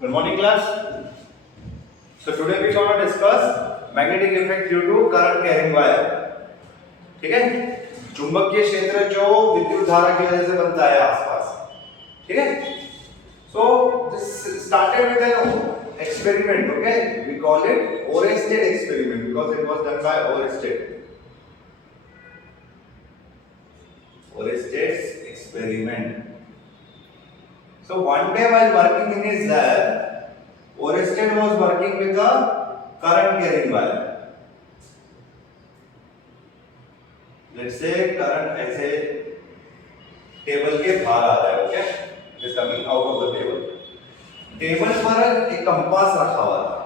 Good morning, class. So today we gonna discuss magnetic effect due to current carrying wire. ठीक है? चुंबकीय क्षेत्र जो विद्युत धारा की वजह से बनता है आसपास. ठीक है? So this started with an experiment. Okay? We call it Oersted experiment because it was done by Oersted. Oersted's experiment. So one day while working in his lab, Oersted was working with a current carrying wire. Let's say current ऐसे table के बाहर आ रहा है, okay? It is coming out of the table. Table पर एक compass रखा हुआ था.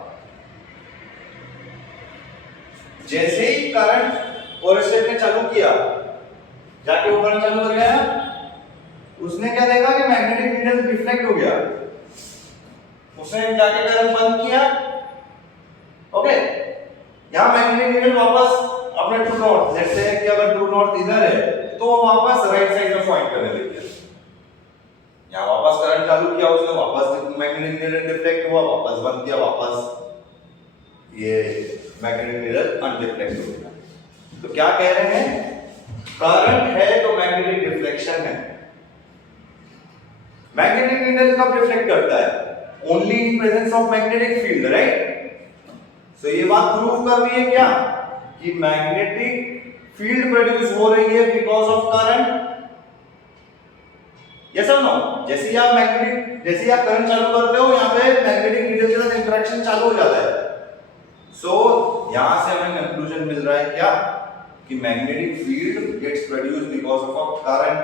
जैसे ही करंट Oersted ने चालू किया, जाके वो करंट चालू कर गया, उसने क्या देखा कि मैग्नेटिक नीडल रिफ्लेक्ट हो गया. उसने जाके करंट बंद किया. ओके, यहाँ मैग्नेटिक नीडल वापस अपने ट्रू नॉर्थ, लेट्स से कि अगर ट्रू नॉर्थ इधर है तो वो वापस राइट साइड में पॉइंट करने लग गया. यहाँ वापस करंट चालू किया उसने, वापस मैग्नेटिक नीडल रिफ्लेक्ट हुआ, वापस बंद किया, वापस ये मैग्नेटिक नीडल अनरिफ्लेक्ट हो गया. तो क्या कह रहे हैं? करंट है तो मैग्नेटिक रिफ्लेक्शन है. मैग्नेटिक नीडल कब रिफ्लेक्ट करता है? Only in presence of magnetic field, right? So ये बात प्रूव कर रही है क्या कि मैग्नेटिक फील्ड प्रोड्यूस हो रही है बिकॉज ऑफ करंट. यस और नो? जैसे ही आप करंट चालू करते हो, यहाँ पे मैग्नेटिक नीडल के साथ इंटरेक्शन चालू हो जाता है. सो यहां से हमें कंक्लूजन मिल रहा है क्या कि magnetic field gets produced because of a current.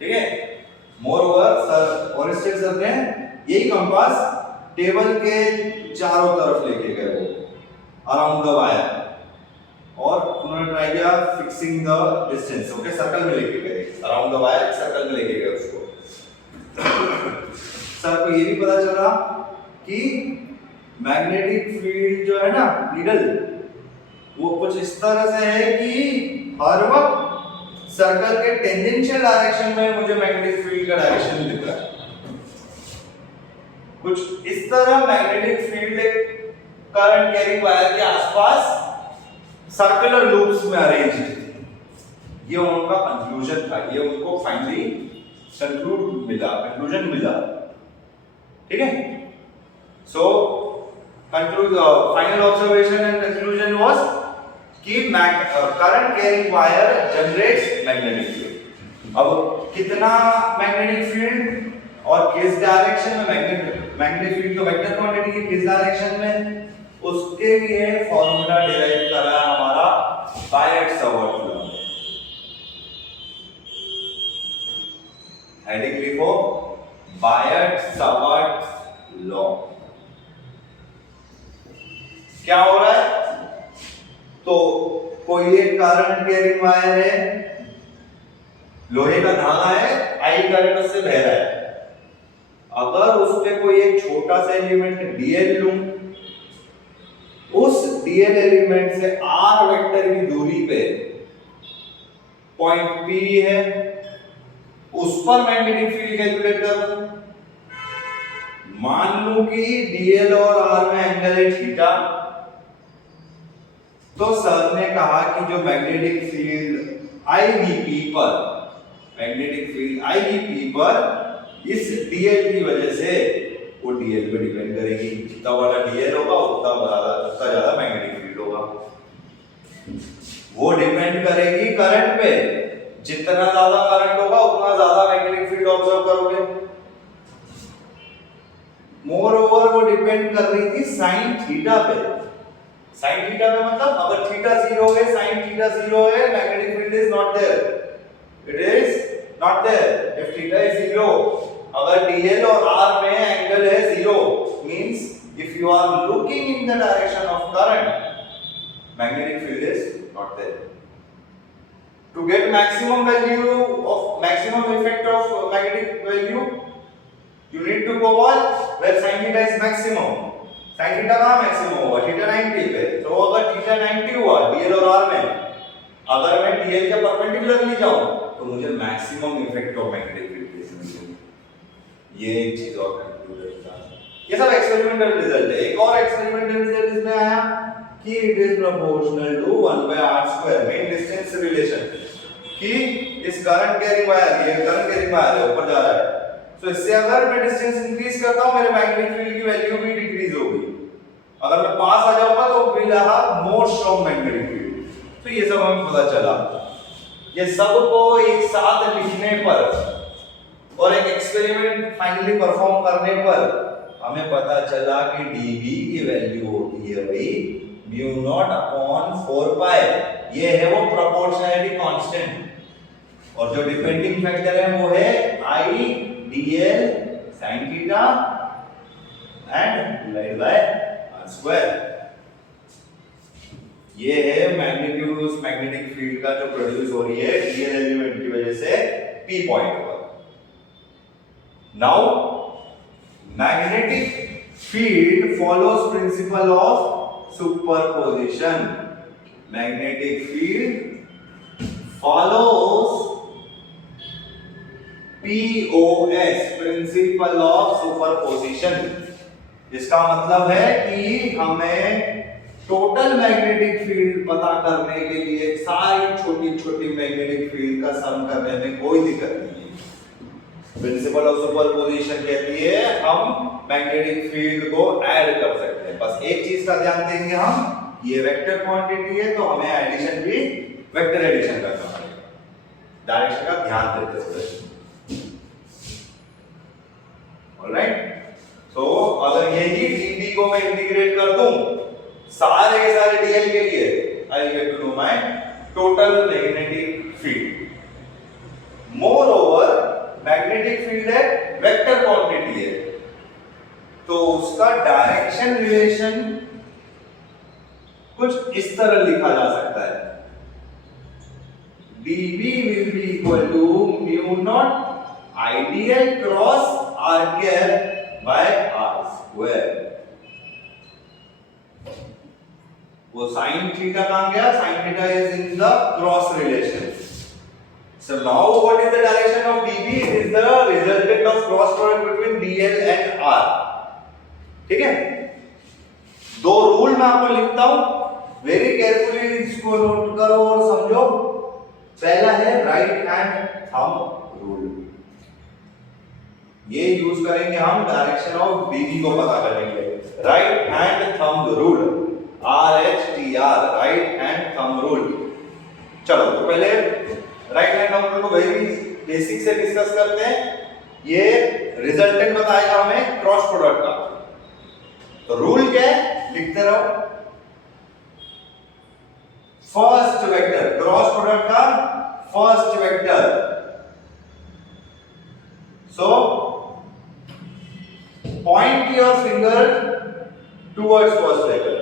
ठीक है? मोरओवर सर ओरेस्टेड सर ने यही कंपास टेबल के चारों तरफ लेके गए वो अराउंड द वायर, और उन्होंने ट्राई किया fixing the distance. Okay, circle में लेके गए अराउंड द वायर, सर्कल में लेके गए उसको. सर को ये भी पता चला कि मैग्नेटिक फील्ड जो है ना नीडल, वो कुछ इस तरह से है कि हर वक्त सर्कल के टेंजेंशियल डायरेक्शन में मुझे मैग्नेटिक फील्ड का डायरेक्शन दिख रहा है. कुछ इस तरह magnetic field current carrying wire के आसपास सर्कुलर लूप्स में अरेंज है. ये उनका कंक्लूजन था, ये उनको फाइनली कंक्लूजन मिला. ठीक है? So final observation and conclusion was कि current carrying wire generates magnetic field. अब कितना मैग्नेटिक फील्ड और किस डायरेक्शन में मैग्नेटिक फील्ड तो वेक्टर क्वांटिटी की किस डायरेक्शन में, उसके लिए फॉर्मूला डिराइव करा हमारा बायट-सावर्त लॉ. हेडिंग लिखो बायट-सावर्त लॉ. क्या हो रहा है? तो कोई एक करंट कैरिंग वायर है, लोहे का धागा है, आई करंट उससे बह रहा है. अगर उस पे कोई एक छोटा सा एलिमेंट dl लूं, उस dl एलिमेंट से r वेक्टर की दूरी पे पॉइंट P है, उस पर मैग्नेटिक फील्ड कैलकुलेट करूं. मान लूं कि dl और r में एंगल है थीटा. तो सर ने कहा कि जो मैग्नेटिक फील्ड IVP पर इस dl की वजह से वो dl पे डिपेंड करेगी. जितना बड़ा dl होगा उतना ज्यादा मैग्नेटिक फील्ड होगा. वो डिपेंड करेगी करंट पे. जितना ज्यादा करंट होगा उतना ज्यादा मैग्नेटिक फील्ड ऑब्जर्व करोगे. मोर ओवर वो डिपेंड कर रही थी साइन थीटा पे. साइन थीटा पे मतलब अगर थीटा 0 है, साइन थीटा 0 है, magnetic field is not there. It is not there if theta is 0. अगर dl और r में एंगल है 0, means if you are looking in the direction of current, magnetic field is not there. To get maximum effect of magnetic value, you need to go where sin theta is maximum. sin theta कहाँ maximum होगा? Theta 90 पे. तो अगर theta 90 हुआ dl और r में, अगर मैं dl के परपेंडिकुलरली जाऊं तो मुझे maximum effect of magnetic field मिलेगा. ये एक चीज और कंक्लूड करता है। ये सब एक्सपेरिमेंटल रिजल्ट है। एक और एक्सपेरिमेंटल रिजल्ट इसमें आया कि it is proportional to 1/r², main distance relation, कि इस करंट कैरिंग वायर, ये करंट कैरिंग वायर है, ऊपर जा रहा है, तो इससे अगर मैं डिस्टेंस इंक्रीज करता हूं मेरे मैग्नेटिक फील्ड की वैल्यू भी डिक्रीज होगी। अगर मैं पास आ जाऊंगा तो will have more strong magnetic field. तो ये सब हमें पता चला। ये सब को एक साथ लिखने पर और एक एक्सपेरिमेंट फाइनली परफॉर्म करने पर हमें पता चला कि dV की वैल्यू होती है भाई μ0/4π। ये है वो प्रोपोर्शनैलिटी कांस्टेंट। और जो डिपेंडिंग फैक्टर है वो है I dl sin theta and divide by r²। ये है मैग्नीट्यूड मैग्नेटिक फील्ड का जो प्रोड्यूस हो रही है dl एलिमेंट की वजह से p पॉइंट पर। Now magnetic field follows principle of superposition. Magnetic field follows POS, principle of superposition. इसका मतलब है कि हमें टोटल मैग्नेटिक फील्ड पता करने के लिए सारी छोटी छोटी मैग्नेटिक फील्ड का सम करने में कोई दिक्कत नहीं है। प्रिंसिपल ऑफ सुपरपोजिशन कहती है हम मैग्नेटिक फील्ड को ऐड कर सकते हैं। बस एक चीज का ध्यान देंगे हम, ये वेक्टर क्वांटिटी है तो हमें एडिशन भी वेक्टर एडिशन करना पड़ेगा। डायरेक्शन का ध्यान देते हुए। ऑलराइट, तो अगर यही dB को मैं इंटीग्रेट कर दूं सारे के सारे dl के लिए, I get to know my total magnetic field. Moreover magnetic field है वेक्टर क्वांटिटी है, तो उसका डायरेक्शन रिलेशन कुछ इस तरह लिखा जा सकता है, dB will be equal to μ0 ideal cross r cap by r²। वो sin थीटा कहां गया? sin theta is in the cross relation. So now what is the direction of dB? It is the resultant of cross product between dl and r। ठीक है, दो rule मैं आपको लिखता हूं, वेरी केयरफुली इसको नोट करो और समझो। पहला है राइट हैंड थंब रूल। ये यूज करेंगे हम डायरेक्शन ऑफ dB को पता करने के लिए। Right hand thumb rule, RHTR, right hand thumb rule. चलो तो पहले राइट हैंड थंब रूल को वेरी बेसिक से डिस्कस करते हैं। ये रिजल्टेंट बताएगा हमें क्रॉस प्रोडक्ट का। तो रूल क्या है, लिखते रहो। फर्स्ट वेक्टर, क्रॉस प्रोडक्ट का first vector, so point your finger towards first vector,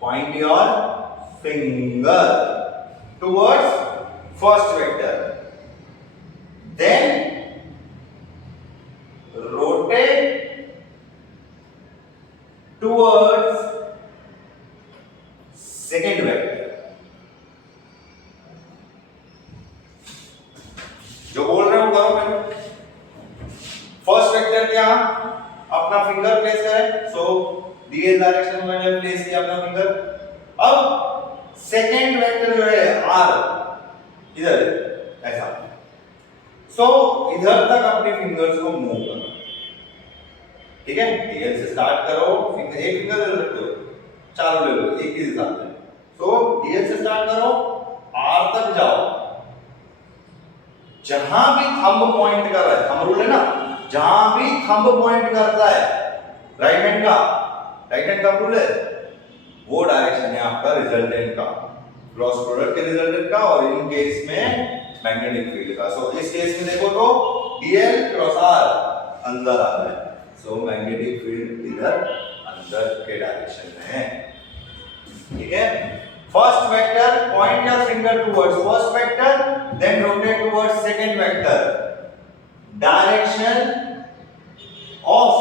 point your finger towards first vector, then rotate towards second vector। जो बोल रहे हो करो। पहले फर्स्ट वेक्टर क्या, अपना फिंगर प्लेस करें, सो डीएल डायरेक्शन में मैंने प्लेस किया अपना फिंगर। अब सेकंड वेक्टर जो है आर, इधर ऐसा, सो इधर तक अपने फिंगर्स को मूव करो। ठीक है, डीएल से स्टार्ट करो, फिंगर एक फिंगर ले सकते हो, चारों ले लो एक ही हिसाब से। सो डीएल से स्टार्ट करो, आर तक जाओ, जहां भी थंब पॉइंट कर रहा है, थंब रूल है ना, जहां भी थंब पॉइंट करता है राइट हैंड का, राइट हैंड थंब रूल है, वो डायरेक्शन है आपका रिजल्टेंट का, क्रॉस प्रोडक्ट के रिजल्टेंट का, और इन केस में मैग्नेटिक फील्ड का। सो इस केस में देखो तो डीएल क्रॉस आर अंदर आ रहा है, सो मैग्नेटिक फील्ड इधर अंदर के डायरेक्शन में है। ठीक है, first vector, point your finger towards first vector, then rotate towards second vector। Direction of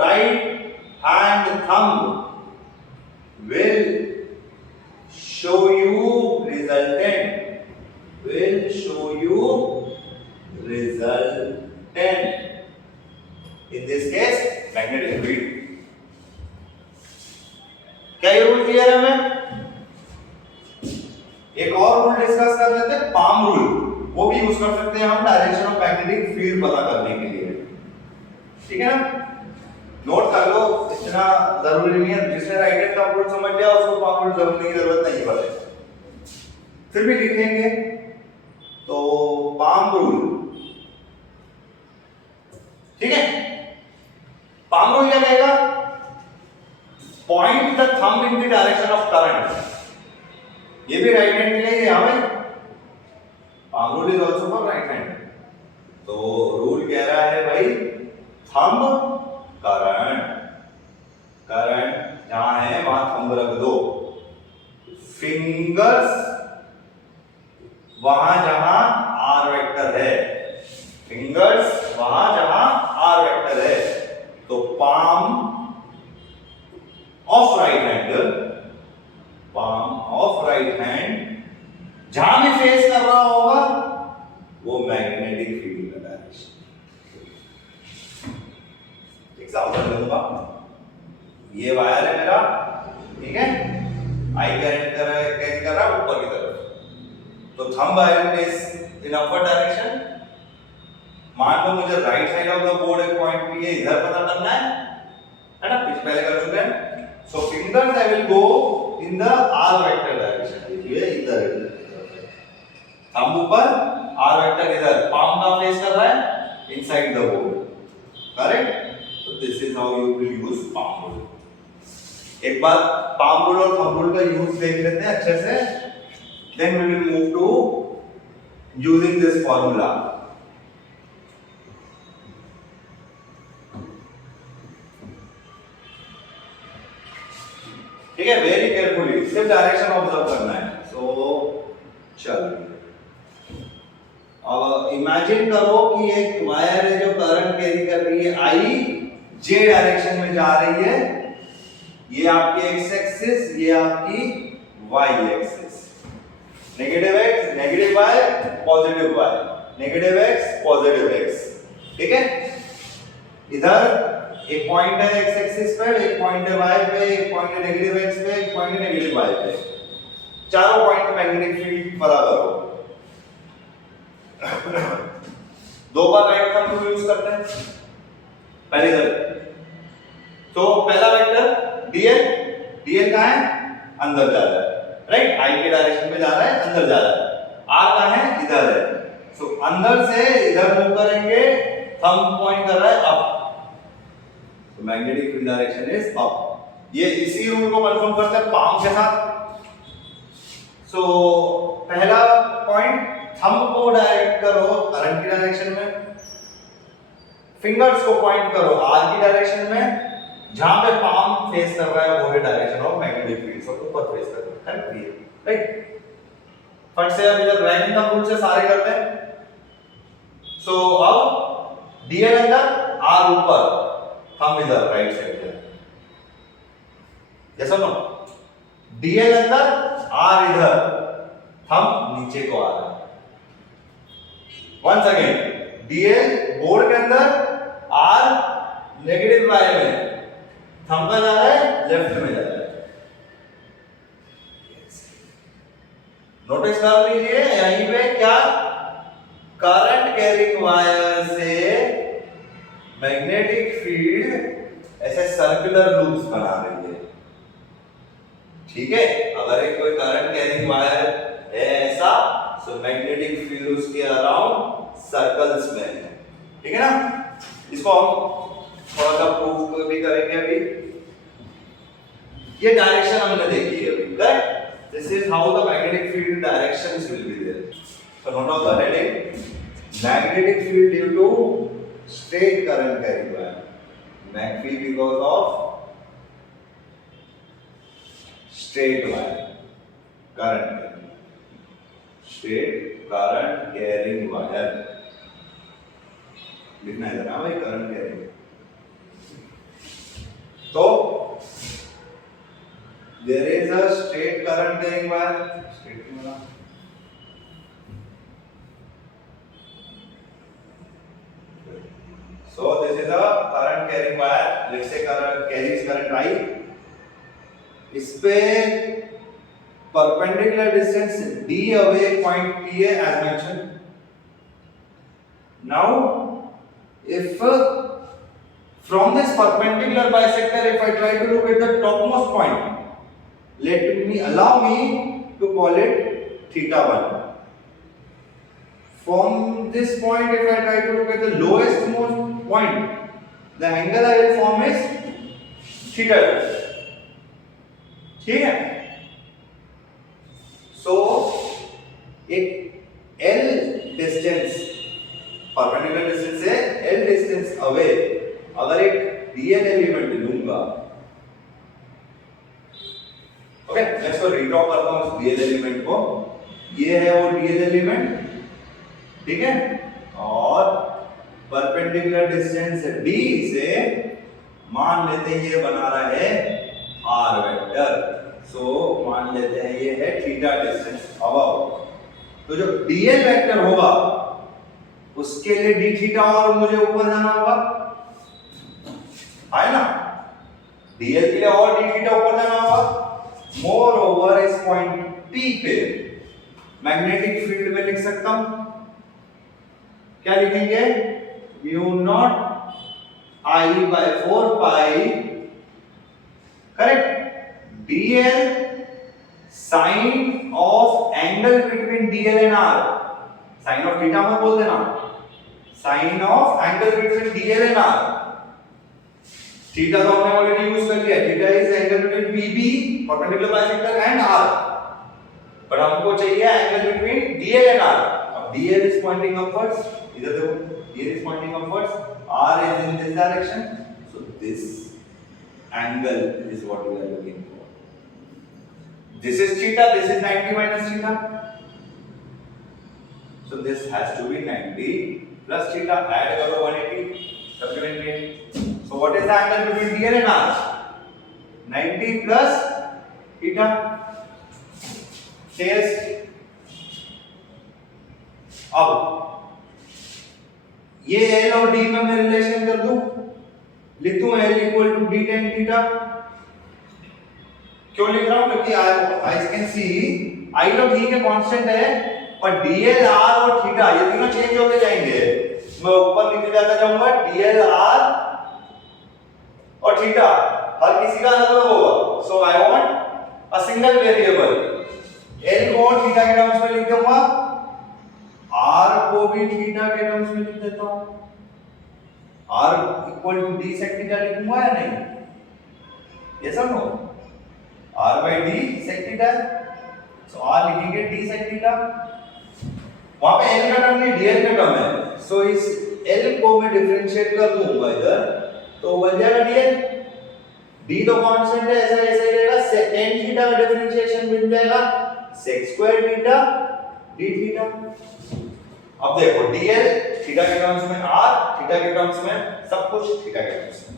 right hand thumb will show you resultant, will show you result। वो भी यूज कर सकते हैं हम डायरेक्शन ऑफ मैग्नेटिक फील्ड पता करने के लिए, ठीक है ना। नोट कर लो, इतना जरूरी नहीं है, जिसने राइट हैंड का रूल समझ लिया उसको पाम रूल समझने की जरूरत नहीं पड़े, फिर भी लिखेंगे तो पाम रूल, ठीक है। पाम रूल क्या कहेगा, point the thumb in the direction of current. ये भी राइट हैंड के लिए है भाई, palm rule is also for right hand. तो रूल कह रहा है भाई थंब करंट, करंट जहां है वहां थंब रख दो, फिंगर्स वहां जहां आर वेक्टर है, फिंगर्स वहां जहां आर वेक्टर है। तो palm of right hand, palm of right hand जहां भी फेस कर रहा होगा वो मैग्नेटिक फील्ड का डायरेक्शन। एग्जांपल दूंगा, ये वायर है मेरा, ठीक है, आई करंट कैरी कर रहा है ऊपर की तरफ, तो thumb I is in upward direction. मान लो मुझे right side of the board एक पॉइंट पी है, इधर पता करना है ना, पिछ पहले कर चुके हैं। So fingers I will go in the R vector direction, देखिए इधर थंब ऊपर, आर वेक्टर इधर, पाम का फेस कर रहा है इनसाइड द बोर्ड, करेक्ट। तो this is how you will use palm rule. एक बार पाम रूल और थंब रूल का यूज देख लेते हैं अच्छे से, then we will move to using this formula. ठीक है, वेरी केयरफुली, सिर्फ डायरेक्शन ऑब्जर्व करना है। सो चलिए अब इमेजिन करो कि एक वायर है जो करंट कैरी कर रही है, आई जे डायरेक्शन में जा रही है, ये आपकी एक्स एक्सिस, ये आपकी y axis, negative x negative y, positive y, negative x positive x, ठीक है। इधर एक पॉइंट है एक्स एक्सिस पे, एक पॉइंट है वाई पे, एक पॉइंट है नेगेटिव एक्स पे, एक पॉइंट है नेगेटिव वाई पे, चारों पॉइंट पे मैग्नेटिक फील्ड पता करो। दो बार राइट थंब रूल यूज करते हैं, पहले इधर, तो पहला वेक्टर डीएल, डीएल कहां है, अंदर जा रहा है, राइट, आई के डायरेक्शन में जा रहा है, अंदर जा रहा है, आर कहां है, इधर है। सो अंदर से इधर मूव करेंगे, थंब पॉइंट कर रहा है अप, तो magnetic field direction is up. ये इसी रूल को कंफर्म करते हैं पाम के साथ। सो पहला पॉइंट, थंब को डायरेक्ट करो करंट की डायरेक्शन में, फिंगर्स को पॉइंट करो आर की डायरेक्शन में, जहां पे पाम फेस कर रहा है वो है डायरेक्शन ऑफ मैग्नेटिक फील्ड, सब ऊपर फेस कर रहा है, करेक्ट, राइट। फट से अब इधर राइट थंब रूल से सारे करते हैं। सो अब डीएल अंदर, आर ऊपर, थंब इधर राइट साइड पे, जैसा नो, डीएल अंदर, आर इधर, थंब नीचे को आ रहा है। वंस अगेन डीएल बोर्ड के अंदर, आर नेगेटिव वाई में, थंब का जा रहा है लेफ्ट में जा रहा है। नोटिस कर लीजिए यहीं पे क्या, करंट कैरिंग वायर से मैग्नेटिक फील्ड ऐसे सर्कुलर लूप्स बना रही है, ठीक है। अगर एक कोई करंट कैरिंग वायर है ऐसा, सो मैग्नेटिक फील्ड उसके अराउंड सर्कल्स में है, ठीक है ना। इसको हम थोड़ा सा प्रूफ भी करेंगे अभी। ये डायरेक्शन हमने देखी है अभी, correct. This is how the magnetic field directions will be there. So note of the heading, magnetic field due to straight current carrying wire, mag field because of straight wire current, straight current carrying wire लिखना है ना भाई, current carrying. तो there is a straight current carrying wire, straight में ना, so this is a current carrying wire, let's say current carries current I, इस पे perpendicular distance d away point P है as mentioned, Now if from this perpendicular bisector, if I try to look at the topmost point, allow me to call it theta 1. From this point, if I try to look at the lowest most point, the angle I will form is theta 2. ठीक है? So एक L distance, perpendicular distance से L distance away, अगर एक DL element लूंगा, okay, मैं इसको redraw करता हूं इस DL एलिमेंट को. ये है वो DL एलिमेंट, ठीक है, और परपेंडिकुलर डिस्टेंस D से मान लेते हैं ये बना रहा है R वेक्टर. सो मान लेते हैं ये है थीटा डिस्टेंस अबव. तो जो DL वेक्टर होगा उसके लिए d थीटा और मुझे ऊपर जाना होगा, है ना. DL के लिए और d थीटा ऊपर जाना होगा. मोर ओवर इस पॉइंट P पे मैग्नेटिक फील्ड में लिख सकता हूं. क्या लिखेंगे? Mu naught I by 4 pi, correct, DL sine of angle between DL and R. Sine of theta मत बोल देना, sine of angle between DL and R. Theta तो हमने ऑलरेडी यूज कर लिया. Theta is angle between PB, perpendicular bisector, and R. पर हमको चाहिए angle between DL and R. अब DL is pointing upwards, इधर देखो, DL is pointing upwards, R is in this direction, so this angle is what we are looking for. This is theta, this is 90 minus theta, so this has to be 90 plus theta. Add करो 180 supplementary. So what is the angle between DL and R? 90 plus theta. Test. अब ये L और D में मैं relation कर दूं, लिख दूं L equal to D tan theta. क्यों लिख रहा हूं? क्योंकि आई कैन सी I तो ठीक है, कांस्टेंट है, पर DL R और थीटा ये तीनों चेंज होते जाएंगे. मैं ऊपर लिखते जाता जाऊंगा DL R और थीटा, हर किसी का अलग अलग होगा. So I want a single variable. L को थीटा के टर्म्स में लिख दूंगा, R को भी थीटा के टर्म्स में लिख देता हूं. R equal to D sec theta लिखूंगा या नहीं? यस और no? R by D sec theta, so R लिखेंगे D sec थीटा. वहां पे L का टर्म नहीं, DL का टर्म है. सो इस L को मैं डिफरेंशिएट कर दूंगा इधर, तो बन जाएगा DL. D तो कांस्टेंट है, ऐसा ऐसा ही रहेगा. tan थीटा का डिफरेंशिएशन बन जाएगा sec square theta d theta. अब देखो DL थीटा के टर्म्स में, R थीटा के टर्म्स में, सब कुछ थीटा के टर्म्स में.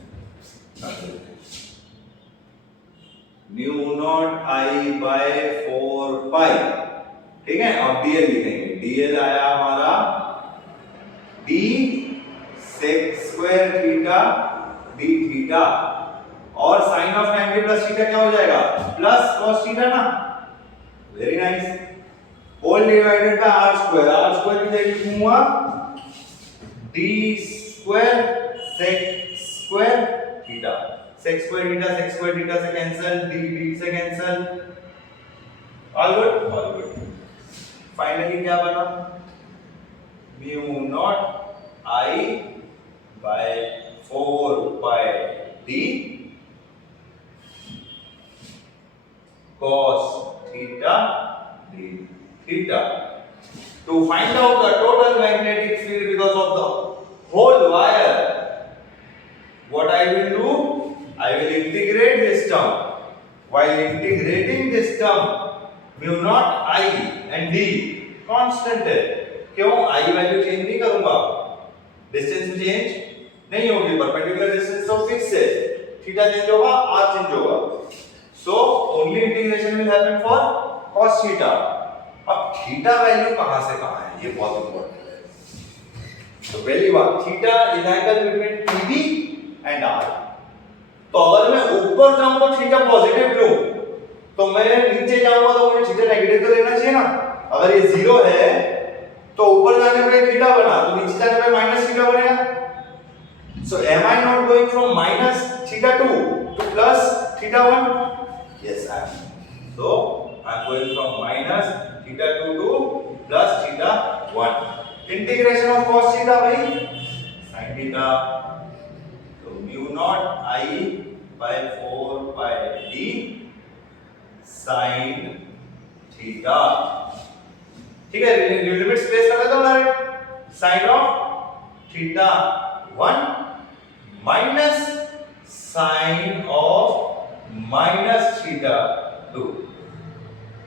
Mu naught I by 4 pi, ठीक है. अब DL लिखेंगे. DL आया हमारा D sec square theta d theta, और साइन ऑफ 90 प्लस थीटा क्या हो जाएगा? प्लस cos थीटा ना. Very nice. Whole divided by r square. r square की जगह लिखूंगा d square sec square theta. sec square theta से कैंसिल, d से cancel. All good, all good. Finally क्या बना? Mu naught I by 4 pi d cos theta d theta. To find out the total magnetic field because of the whole wire, what I will do? I will integrate this term. While integrating this term, mu naught I and d constant है. क्यों? I value change नहीं करूंगा, distance change नहीं होगी, perpendicular distance तो fix है. Theta change होगा, r change होगा. So only integration will happen for cos theta. अब थीटा वैल्यू कहां से कहां है, ये बहुत इंपॉर्टेंट है. तो पहली बात, theta is angle between PB and R. तो अगर मैं ऊपर जाऊं तो थीटा पॉजिटिव लूं, तो मैं नीचे जाऊंगा तो मुझे थीटा नेगेटिव तो लेना चाहिए ना. अगर ये 0 है तो ऊपर जाने पे थीटा बना, तो नीचे जाने पे माइनस थीटा बनेगा। So am I not going from minus theta 2 to plus theta 1? Yes I am. So I am going from minus theta 2 to plus theta 1। Integration of cos theta भाई sin theta, तो mu naught I by 4 pi d sin theta. ठीक है, limits place कर देता हूं direct. Sine of theta 1 minus sine of minus theta 2।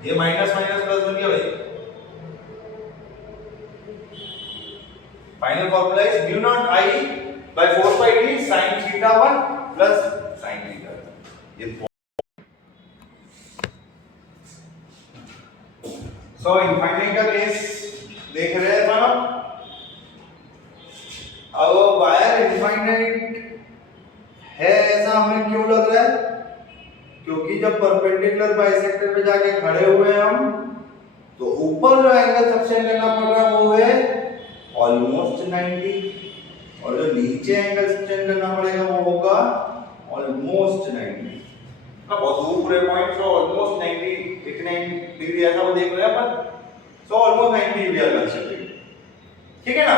ये minus minus plus बन गया भाई। Final formula is mu naught I by 4 pi d sin theta 1 plus sin theta 2। ये सो इनफाइनाइट का केस देख रहे हैं हम। अब वायर इनफाइनाइट है ऐसा हमें क्यों लग रहा है? क्योंकि जब परपेंडिकुलर बाइसेक्टर पे जाके खड़े हुए हैं हम, तो ऊपर जो एंगल सब्सटेंड करना पड़ रहा है वो है ऑलमोस्ट 90, और जो नीचे एंगल सब्सटेंड करना पड़ेगा वो होगा ऑलमोस्ट 90। बहुत दूर पूरे पॉइंट तो ऑलमोस्ट 90 89 डिग्री ऐसा वो देख रहे हैं अपन। So almost 90 we are considering, ठीक है ना।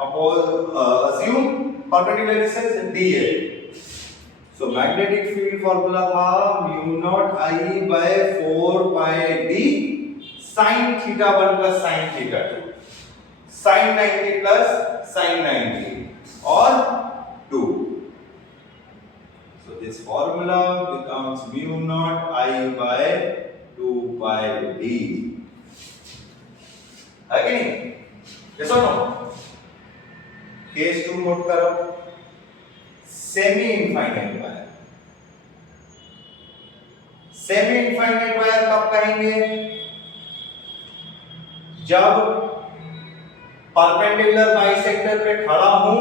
assume perpendicular distance d है। सो मैग्नेटिक फील्ड फार्मूला था mu naught I by 4 pi d sin theta 1 plus sin theta 2, sin 90 plus sin 90 और 2। So this formula becomes mu naught I by 2 pi d। है कि नहीं? Yes or no? Case 2 note करो। Semi infinite wire. Semi infinite wire कब कहेंगे? जब perpendicular bisector पे खड़ा हूं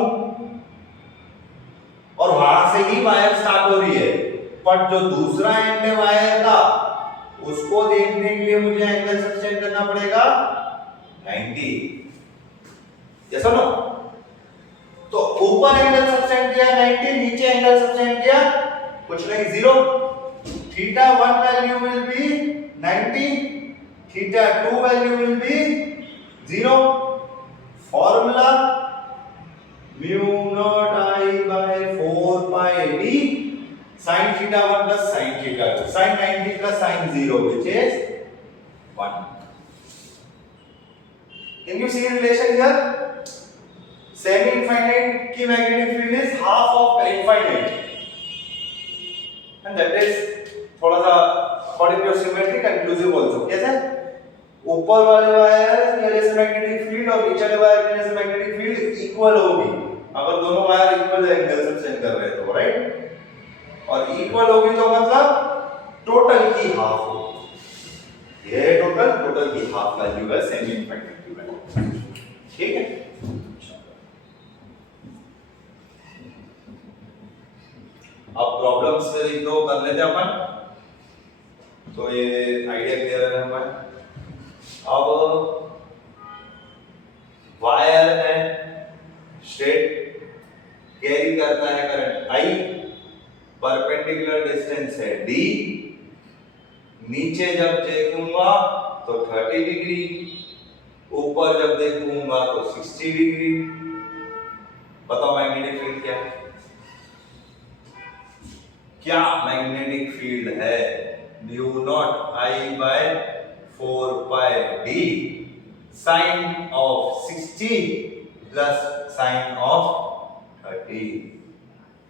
और वहां से ही वायर स्टार्ट हो रही है, पर जो दूसरा एंड है वायर का उसको देखने के लिए मुझे एंगल सब्सटेंड करना पड़ेगा 90। जैसा ना, तो ऊपर एंगल सब्सटेंड किया 90, नीचे एंगल सब्सटेंड किया कुछ नहीं 0। Theta 1 value will be 90, theta 2 value will be 0। Formula mu naught I by 4 pi d sin theta 1 plus sin theta 2, sin 90 plus sin 0 which is 1। Can you see relation here? Semi infinite की magnetic field is half of infinite, and that is थोड़ा सा according to symmetry conclusive also। कैसे? ऊपर वाले wire के लिए magnetic field और नीचे वाले वायर के लिए मैग्नेटिक फील्ड इक्वल होगी अगर दोनों वायर इक्वल एंगल सब्सटेंड कर रहे हैं तो, राइट। और इक्वल होगी तो मतलब टोटल की हाफ होगी। ये टोटल की हाफ वैल्यू है सेमी इनफाइनाइट की वैल्यू, ठीक है। अब प्रॉब्लम्स में एक दो कर लेते हैं अपन, तो ये आइडिया क्लियर है हमारा। अब वायर है स्ट्रेट, कैरी करता है करंट I, परपेंडिकुलर डिस्टेंस है d, नीचे जब देखूंगा तो 30 डिग्री, ऊपर जब देखूंगा तो 60 डिग्री। बताओ मैग्नेटिक फील्ड क्या है? क्या मैग्नेटिक फील्ड है? Mu naught I by 4 pi d sine of 60 plus sine of 30।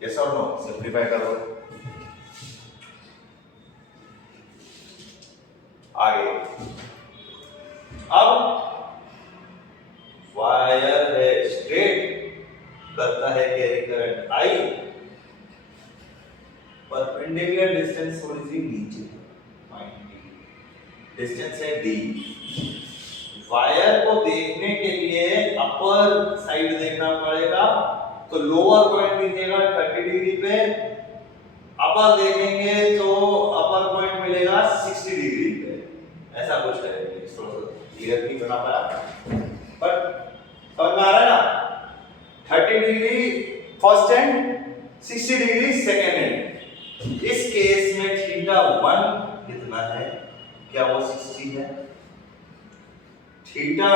Yes और नो? सिंप्लीफाई करो आगे। अब वायर है स्ट्रेट, करता है carry current I, perpendicular distance थोड़ी सी नीचे, डिस्टेंस है d। वायर को देखने के लिए अपर साइड देखना पड़ेगा, तो लोअर पॉइंट दिखेगा 30 डिग्री पे। अपर देखेंगे तो अपर पॉइंट मिलेगा 60 डिग्री पे। ऐसा कुछ है, थोड़ा सा क्लियर नहीं बना पाया। पर समझ में आ रहा है ना? 30 degree first and 60 degree second and. इस केस में थीटा 1 कितना है? क्या वो 60 है? थीटा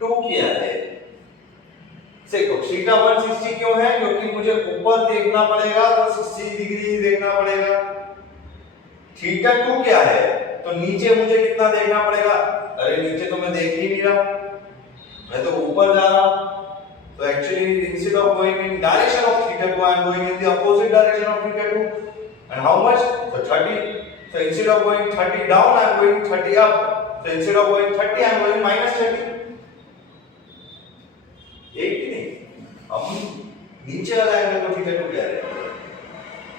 2 क्या है? देखो थीटा 1 60 क्यों है? क्योंकि मुझे ऊपर देखना पड़ेगा तो 60 डिग्री देखना पड़ेगा। थीटा 2 क्या है? तो नीचे मुझे कितना देखना पड़ेगा? अरे नीचे तो मैं देख ही नहीं रहा, मैं तो ऊपर जा रहा हूं। So actually instead of going in direction of theta 2 I am going in the opposite direction of theta 2. And how much? So 30. So instead of going 30 down I am going 30 up. So instead of going 30 I am going minus 30. एक ही नहीं, हम नीचे वाला angle को theta 2 कह रहे हैं,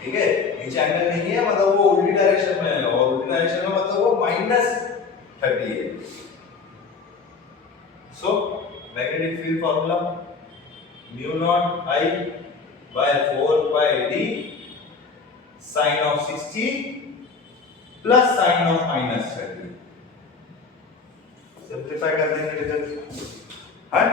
ठीक है? नीचे एंगल नहीं है मतलब वो उल्टी डायरेक्शन में है, और उल्टी डायरेक्शन में मतलब वो -30 है। So magnetic field formula mu naught I by 4 pi d sin of 60 plus sin of -30। Simplify कर देंगे रिजल्ट। हाँ